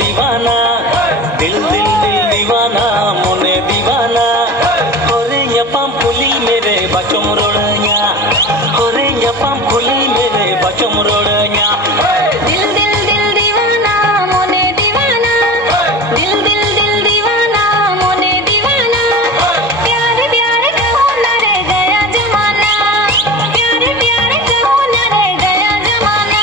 दीवाना दिल दिल दिल दीवाना मोने दीवाना होरे यपाम कुली मेरे बचम रोड़या होरे यपाम कुली मेरे बचम रोड़या दिल दिल दिल दीवाना मोने दीवाना दिल दिल दिल दीवाना मोने दीवाना प्यार प्यार कहो न रह गया जमाना प्यार प्यार कहो न रह गया जमाना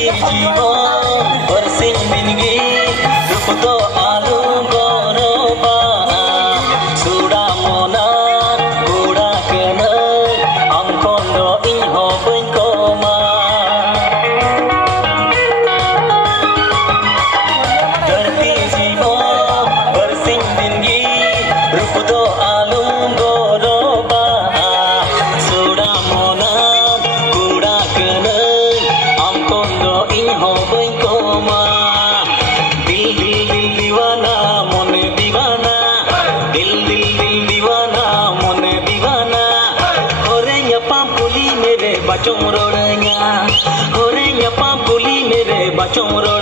जीवन बरसिंग मिनगी रूप तो आलू गौरबा सुड़ा मोना गुड़ा केना आमखन दो इन हो बइन कोमा धरती जीवन बरसिंग मिनगी रूप तो आलू गौरबा सुड़ा मोना गुड़ा केना हो बइन कोमा दिल दिल दिल दीवाना मोने दीवाना दिल दिल दिल दीवाना मोने दीवाना होरे यपाम कुली मेरे बचम रोड़या होरे यपाम कुली मेरे बचम रोड़या